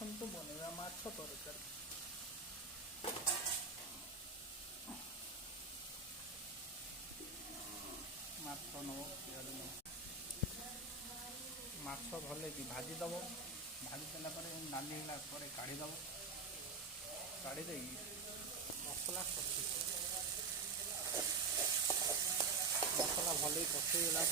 आसतु बनवा माछ तरकारी। माछ नब पियाज नब माछ भले कि भाजीदेव भाजी देलापर नाली होला पर काढ़ीदेव काढ़ी दे मसला कषि मसला भले कषेगला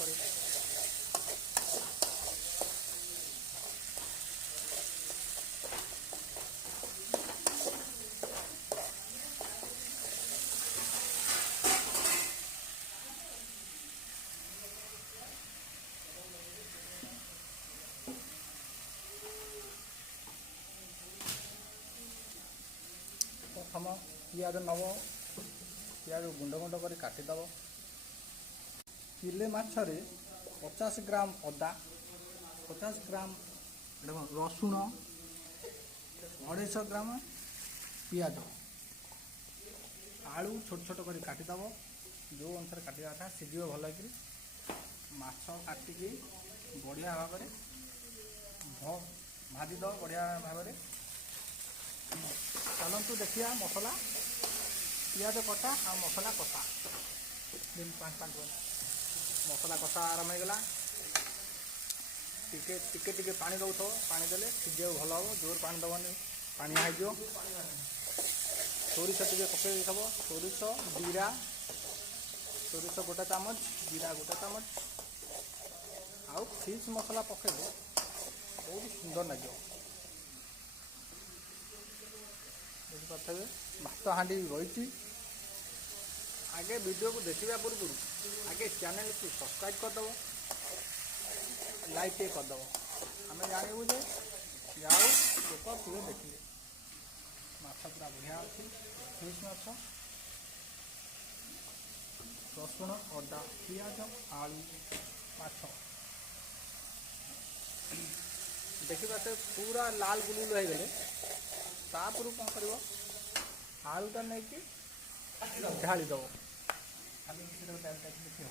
प्रथम पियाज नब पियाज गुंड गुंड कर काटिदेव किले माछरे 50 ग्राम अदा 50 ग्राम रसुण 250 ग्राम पियाज आलू छोट छोट कर काटिदेव जो अनुसार काटा था सीझे भल कि माछ काटिकी बढ़िया भाव भाजीदेव बढ़िया भाव। चलतु देखिया मसला पियाज कटा आ मसला कषा दिन 5 मिनट मसला कषा आरम्भ होगा टिके टिके टिके पानी दौथ पानी देले सीझे भल हम जोर पानी दबनी पानी हाइज सोरिष टे पकई देव सोरिष जीरा सोरिष गोटा चामच जीरा गोटा चामच आउ फिश मसला पकईले बहुत सुंदर लगे बुझिपारे भात हाँडी रही आगे वीडियो को देखा पूर्व आगे चैनल को सब्सक्राइब करदेव लाइक टे करदेव आम जानवु जे जाओ लोक तुझे देखिए माछ पूरा बढ़िया अच्छी फिश माछ रसुण अदा पियाज आलू माछ देखिए पूरा लाल गुलुल हो गले तापर कौन कर आलूटा नहीं कि ढाली दब खाली देखिए